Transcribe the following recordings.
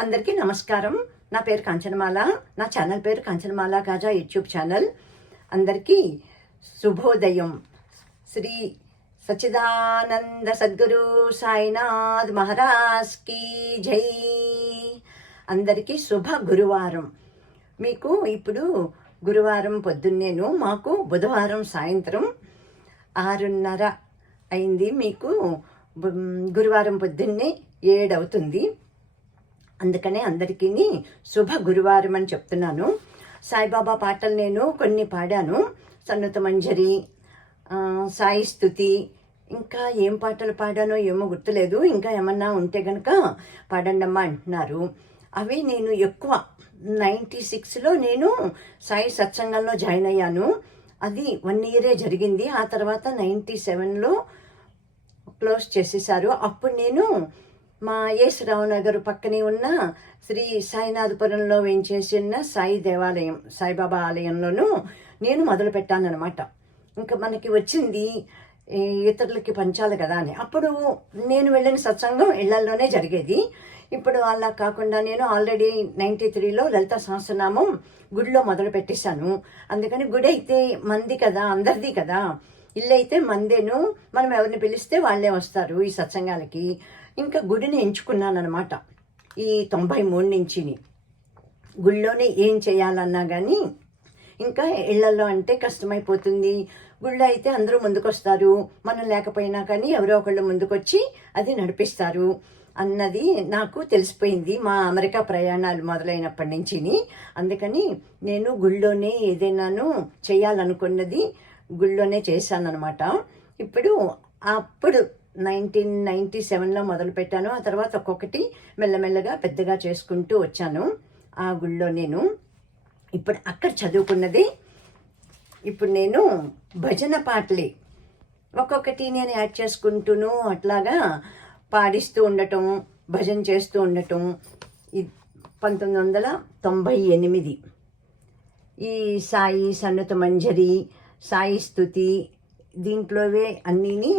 అందరికీ నమస్కారం. నా పేరు కాంచనమాల. నా ఛానల్ పేరు కాంచనమాల కాజా యూట్యూబ్ ఛానల్. అందరికీ శుభోదయం. శ్రీ సచిదానంద సద్గురు సాయినాథ్ మహారాజ్ కీ జై. అందరికీ శుభ గురువారం. మీకు ఇప్పుడు గురువారం పొద్దున్నేను. మాకు బుధవారం సాయంత్రం ఆరున్నర అయింది. మీకు గురువారం పొద్దున్నే ఏడవుతుంది. అందుకనే అందరికీ శుభ గురువారం అని చెప్తున్నాను. సాయిబాబా పాటలు నేను కొన్ని పాడాను. సన్నత మంజరి సాయి స్థుతి ఇంకా ఏం పాటలు పాడానో ఏమో గుర్తులేదు. ఇంకా ఏమన్నా ఉంటే గనక పాడండమ్మా అంటున్నారు. అవి నేను ఎక్కువ నైంటీ సిక్స్లో నేను సాయి సత్సంగంలో జాయిన్ అయ్యాను. అది వన్ ఇయరే జరిగింది. ఆ తర్వాత నైంటీ సెవెన్లో క్లోజ్ చేసేసారు. అప్పుడు నేను మా యేసురావు రావు నగర్ పక్కనే ఉన్న శ్రీ సాయినాథపురంలో వేయించేసిన సాయి దేవాలయం సాయిబాబా ఆలయంలోనూ నేను మొదలు పెట్టానమాట ఇంకా మనకి వచ్చింది ఈ ఇతరులకి పంచాలి కదా అని. అప్పుడు నేను వెళ్ళిన సత్సంగం ఇళ్ళలోనే జరిగేది. ఇప్పుడు అలా కాకుండా నేను ఆల్రెడీ నైంటీ త్రీలో లలిత సహస్రనామం గుడిలో మొదలు పెట్టేశాను. అందుకని గుడి అయితే మంది కదా అందరిది కదా. ఇల్లు అయితే మందేను. మనం ఎవరిని పిలిస్తే వాళ్ళే వస్తారు ఈ సత్సంగాలకి. ఇంకా గుడిని ఎంచుకున్నాను అనమాట ఈ తొంభై మూడు నుంచిని. గుళ్ళోనే ఏం చేయాలన్నా కానీ ఇంకా ఇళ్ళలో అంటే కష్టమైపోతుంది. గుళ్ళో అయితే అందరూ ముందుకొస్తారు. మనం లేకపోయినా కానీ ఎవరో ఒకళ్ళు ముందుకొచ్చి అది నడిపిస్తారు అన్నది నాకు తెలిసిపోయింది మా అమెరికా ప్రయాణాలు మొదలైనప్పటి నుంచి అందుకని నేను గుళ్ళోనే ఏదైనాను చేయాలనుకున్నది గుళ్ళోనే చేశానన్నమాట. ఇప్పుడు అప్పుడు నైన్టీన్ నైంటీ సెవెన్లో మొదలుపెట్టాను. ఆ తర్వాత ఒక్కొక్కటి మెల్లమెల్లగా పెద్దగా చేసుకుంటూ వచ్చాను. ఆ గుళ్ళో నేను ఇప్పుడు అక్కడ చదువుకున్నది. ఇప్పుడు నేను భజన పాటలే ఒక్కొక్కటి నేను యాడ్ చేసుకుంటూను అట్లాగా పాడిస్తూ ఉండటం భజన చేస్తూ ఉండటం. పంతొమ్మిది వందల తొంభై ఎనిమిది ఈ సాయి సన్నత మంజరి సాయి స్థుతి దీంట్లోవే అన్నీని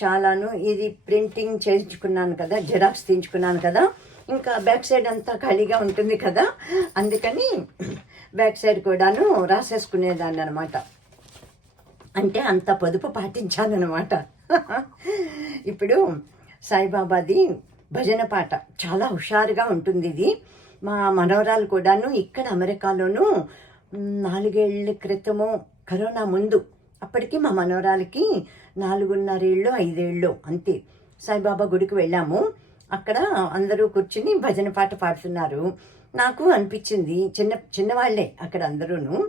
చాలాను ఇది ప్రింటింగ్ చేయించుకున్నాను కదా జిరాక్స్ తీయించుకున్నాను కదా. ఇంకా బ్యాక్ సైడ్ అంతా ఖాళీగా ఉంటుంది కదా. అందుకని బ్యాక్ సైడ్ కూడాను రాసేసుకునేదాన్ని అనమాట అంటే అంత పొదుపు పాటించాలన్నమాట ఇప్పుడు సాయిబాబాది భజన పాట చాలా హుషారుగా ఉంటుంది ఇది. మా మనవరాలు కూడాను ఇక్కడ అమెరికాలోను నాలుగేళ్ళ క్రితము కరోనా ముందు అప్పటికి మా మనవరాలకి నాలుగున్నరేళ్ళు ఐదేళ్ళు అంతే. సాయిబాబా గుడికి వెళ్ళాము. అక్కడ అందరూ కూర్చుని భజన పాట పాడుతున్నారు. నాకు అనిపించింది చిన్న చిన్నవాళ్ళే అక్కడ అందరూను.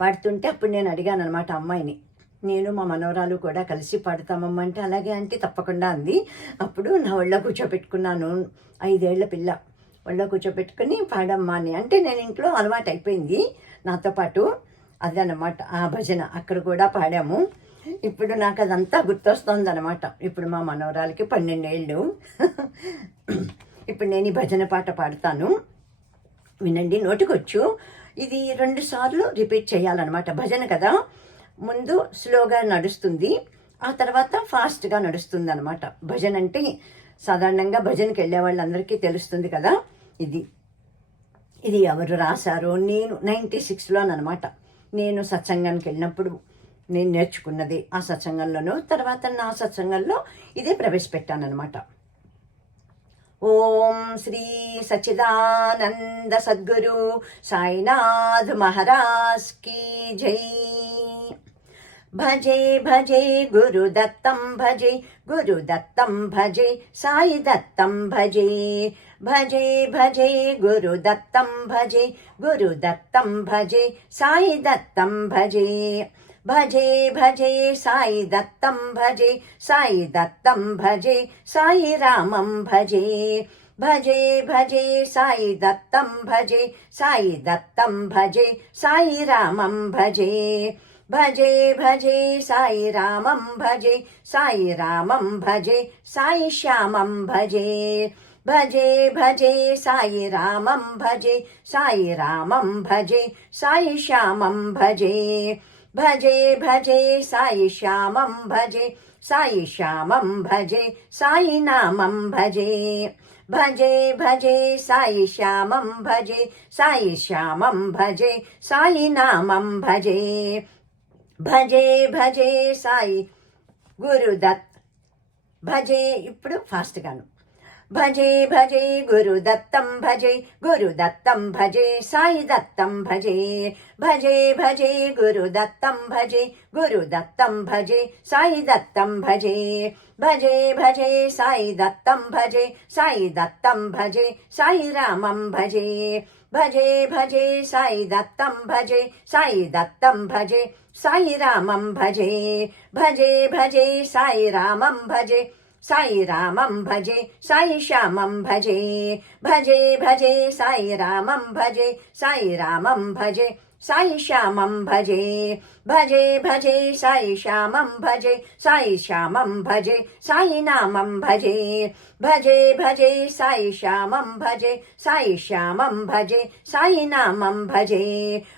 పాడుతుంటే అప్పుడు నేను అడిగాను అనమాట అమ్మాయిని. నేను మా మనవరాలు కూడా కలిసి పాడతామమ్మ అంటే అలాగే అంటే తప్పకుండా అంది. అప్పుడు నా ఒళ్ళో కూర్చోబెట్టుకున్నాను. ఐదేళ్ళ పిల్ల. ఒళ్ళో కూర్చోబెట్టుకుని పాడమ్మా అని. అంటే నేను ఇంట్లో అలవాటు అయిపోయింది నాతో పాటు. అదనమాట ఆ భజన. అక్కడ కూడా పాడాము. ఇప్పుడు నాకు అదంతా గుర్తొస్తుంది అనమాట ఇప్పుడు మా మనవరాలకి పన్నెండేళ్ళు. ఇప్పుడు నేను ఈ భజన పాట పాడతాను. వినండి నోటికొచ్చు. ఇది రెండు సార్లు రిపీట్ చేయాలన్నమాట. భజన కదా? ముందు స్లోగా నడుస్తుంది. ఆ తర్వాత ఫాస్ట్గా నడుస్తుంది అనమాట భజన అంటే సాధారణంగా భజనకి వెళ్ళే వాళ్ళందరికీ తెలుస్తుంది కదా? ఇది. ఇది ఎవరు రాశారో నేను నైంటీ సిక్స్లో అనమాట నేను సత్సంగానికి వెళ్ళినప్పుడు నేను నేర్చుకున్నది ఆ సత్సంగంలోనూ తర్వాత నా సత్సంగంలో ఇదే ప్రవేశపెట్టానమాట ఓం శ్రీ సచిదానంద సద్గురు సాయినాథ్ మహారాజ్ కీ జై. భజే భజే గురుదత్తం భజే గురుదత్తం భజే సాయి దత్తం భజే. భజే భజే గురుదత్తం భజే గురుదత్తం భజే సాయి దత్తం భజే. భజే భజే సాయి దత్తం భజే సాయి దత్తం భజే సాయి రామం భజే భజే భజే సాయి దత్తం భజే సాయి దత్తం భజే సాయి రామం భజే భజే భజే సాయి రామం భజే సాయి రామం భజే సాయి శ్యామం భజే భజే భజే సాయి రామం భజే సాయి రామం భజే సాయి శ్యామం భజే భజే భజే సాయి శ్యామం భజే సాయి శ్యామం భజే సాయి నామం భజే. భజే భజే సాయి శ్యామం భజే సాయి శ్యామం భజే సాయి నామం భజే. భజే భజే సాయి గురుదత్. భజే ఇప్పుడు ఫాస్ట్గాను. भजे भजे गुरुदत्तं भजे गुरुदत्तम भजे, साई दत्तम भजे। भजे भजे गुरुदत्तं भजे गुरुदत्तं भजे, साई दत्तम भजे। भजे भजे, साई दत्तम भजे, साई दत्तम भजे, साई रामम भजे। भजे भजे, साई दत्तम भजे, साई दत्तम भजे, साई रामं भजे। भजे भजे, साई रामं भजे साई रामम भजे साई श्यामम भजे भजे भजे साई रामम भजे साई रामम भजे साई श्यामम भजे भजे भजे साई श्यामम भजे साई श्यामम भजे साई नामम भजे भजे भजे साई श्यामम भजे साई श्यामम भजे साई नामम भजे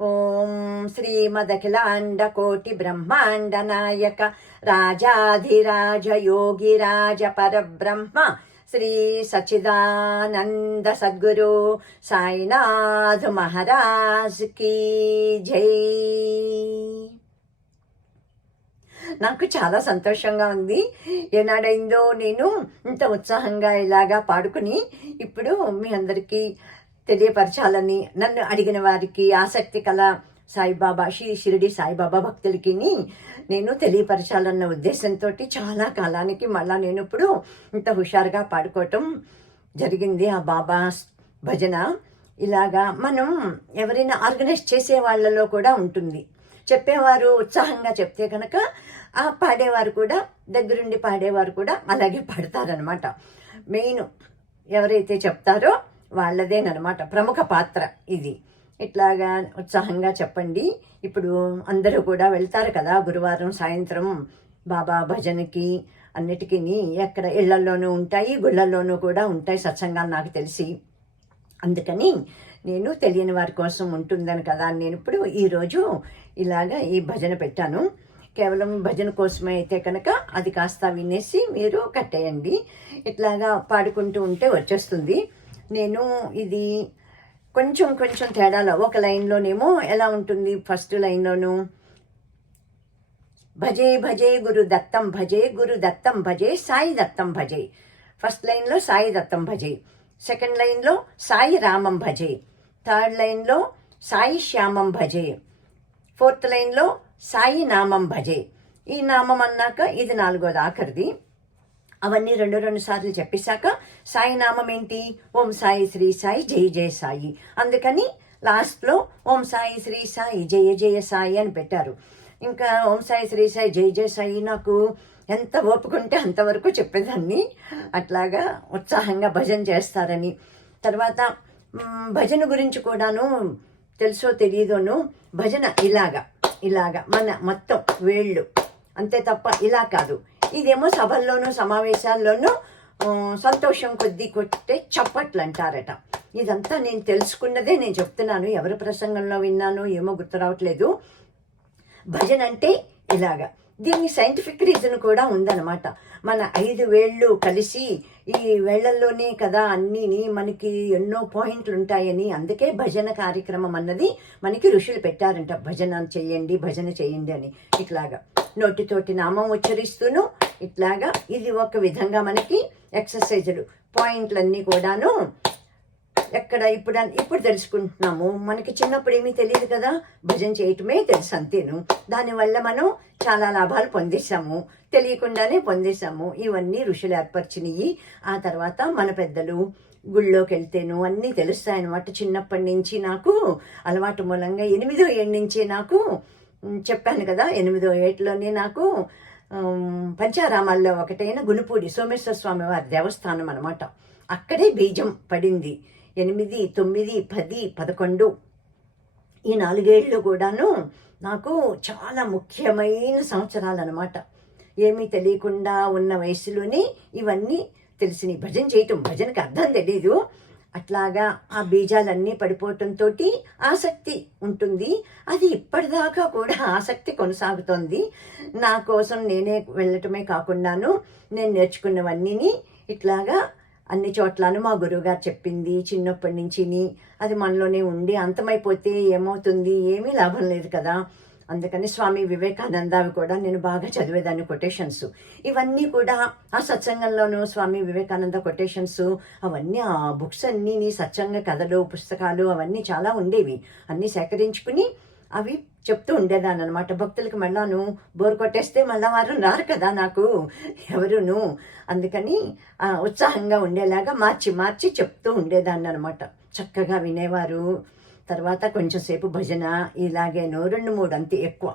శ్రీ ఓం శ్రీమదఖిలాండ కోటి బ్రహ్మాండ నాయక రాజాధిరాజ యోగిరాజ పరబ్రహ్మ శ్రీ సచిదానంద సద్గురు సాయినాథ్ మహారాజ్ కీ జై. నాకు చాలా సంతోషంగా ఉంది. ఏనాడైందో నేను ఇంత ఉత్సాహంగా ఇలాగా పాడుకుని ఇప్పుడు మీ అందరికీ తెలియపరచాలని నన్ను అడిగిన వారికి ఆసక్తి కల సాయిబాబా శ్రీ షిరిడి సాయిబాబా భక్తులకి నేను తెలియపరచాలన్న ఉద్దేశంతో చాలా కాలానికి మళ్ళా నేను ఇప్పుడు ఇంత హుషారుగా పాడుకోవటం జరిగింది. ఆ బాబా భజన ఇలాగా మనం ఎవరైనా ఆర్గనైజ్ చేసే వాళ్ళలో కూడా ఉంటుంది. చెప్పేవారు ఉత్సాహంగా చెప్తే కనుక ఆ పాడేవారు కూడా దగ్గరుండి పాడేవారు కూడా అలాగే పాడతారనమాట మెయిన్ ఎవరైతే చెప్తారో వాళ్ళదేనమాట ప్రముఖ పాత్ర ఇది. ఇట్లాగా ఉత్సాహంగా చెప్పండి. ఇప్పుడు అందరూ కూడా వెళ్తారు కదా గురువారం సాయంత్రం బాబా భజనకి అన్నిటికీ ఎక్కడ ఇళ్ళల్లోనూ ఉంటాయి గుళ్ళల్లోనూ కూడా ఉంటాయి సత్సంగాలు నాకు తెలిసి. అందుకని నేను తెలియని వారి కోసం ఉంటుందని కదా నేను ఇప్పుడు ఈరోజు ఇలాగా ఈ భజన పెట్టాను. కేవలం భజన కోసమే అయితే కనుక అది కాస్త వినేసి మీరు కట్టేయండి. ఇట్లాగా పాడుకుంటూ ఉంటే వచ్చేస్తుంది. నేను ఇది కొంచెం కొంచెం తేడాలో ఒక లైన్లోనేమో ఎలా ఉంటుంది ఫస్ట్ లైన్లోను? భజే భజే గురు దత్తం భజే గురు దత్తం భజే సాయి దత్తం భజే. ఫస్ట్ లైన్లో సాయి దత్తం భజే. సెకండ్ లైన్లో సాయి రామం భజే. థర్డ్ లైన్లో సాయి శ్యామం భజే. ఫోర్త్ లైన్లో సాయి నామం భజే. ఈ నామం అన్నాక ఇది నాలుగోది ఆఖరిది. అవన్నీ రెండు రెండు సార్లు చెప్పేశాక సాయినామం ఏంటి ఓం సాయి శ్రీ సాయి జయ జయ సాయి. అందుకని లాస్ట్లో ఓం సాయి శ్రీ సాయి జయ జయ సాయి అని పెట్టారు. ఇంకా ఓం సాయి శ్రీ సాయి జయ జయ సాయి నాకు ఎంత ఓపుకుంటే అంతవరకు చెప్పేదాన్ని. అట్లాగా ఉత్సాహంగా భజన చేస్తారని. తర్వాత భజన గురించి కూడాను తెలుసో తెలియదోను భజన ఇలాగా ఇలాగా మన మొత్తం వేళ్ళు. అంతే తప్ప ఇలా కాదు. ఇదేమో సభల్లోనూ సమావేశాల్లోనూ సంతోషం కొద్ది కొట్టే చప్పట్లు అంటారట ఇదంతా నేను తెలుసుకున్నదే నేను చెప్తున్నాను. ఎవరి ప్రసంగంలో విన్నానో ఏమో గుర్తు రావట్లేదు. భజన అంటే ఇలాగా. దీనికి సైంటిఫిక్ రీజన్ కూడా ఉందన్నమాట. మన ఐదు వేళ్ళు కలిసి ఈ వేళ్ళలోనే కదా అన్నీని మనకి ఎన్నో పాయింట్లు ఉంటాయని అందుకే భజన కార్యక్రమం అన్నది మనకి ఋషులు పెట్టారంట. భజన చేయండి భజన చేయండి అని. ఇట్లాగా. నోటితోటి నామం ఉచ్చరిస్తూను. ఇట్లాగా ఇది ఒక విధంగా మనకి ఎక్సర్సైజులు పాయింట్లన్నీ కూడాను ఎక్కడ ఇప్పుడు ఇప్పుడు తెలుసుకుంటున్నాము. మనకి చిన్నప్పుడు ఏమీ తెలియదు కదా. భజన చేయటమే తెలుసు అంతేను. దానివల్ల మనం చాలా లాభాలు పొందేశాము. తెలియకుండానే పొందేశాము. ఇవన్నీ ఋషులు ఏర్పరిచినవి ఆ తర్వాత మన పెద్దలు గుళ్ళోకి వెళ్తేను అన్నీ తెలుస్తాయి చిన్నప్పటి నుంచి నాకు అలవాటు మూలంగా ఎనిమిదో ఏడు నుంచి నాకు చెప్పాను కదా ఎనిమిదో ఏట్లోనే నాకు పంచారామాల్లో ఒకటైన గునుపూడి సోమేశ్వర స్వామి వారి దేవస్థానం అనమాట అక్కడే బీజం పడింది. ఎనిమిది తొమ్మిది పది పదకొండు ఈ నాలుగేళ్ళు కూడాను నాకు చాలా ముఖ్యమైన సంవత్సరాలు అనమాట ఏమీ తెలియకుండా ఉన్న వయసులోనే ఇవన్నీ తెలిసినాయి. భజన చేయటం భజనకి అర్థం తెలీదు. అట్లాగా ఆ బీజాలన్నీ పడిపోవటంతో ఆసక్తి ఉంటుంది. అది ఇప్పటిదాకా కూడా ఆసక్తి కొనసాగుతోంది. నా కోసం నేనే వెళ్ళటమే కాకుండాను నేను నేర్చుకున్నవన్నీని ఇట్లాగా అన్ని చోట్లను మా గురువుగారు చెప్పింది. చిన్నప్పటి నుంచి అది మనలోనే ఉండి అంతమైపోతే ఏమవుతుంది? ఏమీ లాభం లేదు కదా. అందుకని స్వామి వివేకానందవి కూడా నేను బాగా చదివేదాన్ని కొటేషన్స్ ఇవన్నీ కూడా ఆ సత్సంగంలోనూ స్వామి వివేకానంద కొటేషన్స్ అవన్నీ ఆ బుక్స్ అన్నీ నీ సత్సంగ కథలు పుస్తకాలు అవన్నీ చాలా ఉండేవి. అన్నీ సేకరించుకుని అవి చెప్తూ ఉండేదాన్ని అనమాట భక్తులకు మళ్ళాను బోర్ కొట్టేస్తే మళ్ళా వారు రారు కదా నాకు. ఎవరును? అందుకని ఉత్సాహంగా ఉండేలాగా మార్చి మార్చి చెప్తూ ఉండేదాన్ని అనమాట చక్కగా వినేవారు. తర్వాత కొంచెంసేపు భజన ఇలాగేనో రెండు మూడు అంతే ఎక్కువ.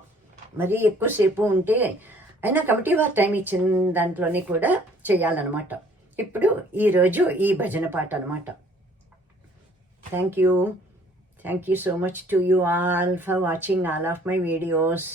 మరీ ఎక్కువసేపు ఉంటే అయినా కమిటీ వారు టైం ఇచ్చిన దాంట్లోనే కూడా చేయాలన్నమాట. ఇప్పుడు ఈరోజు ఈ భజన పాట అనమాట thank you thank you so much to you all for watching all of my videos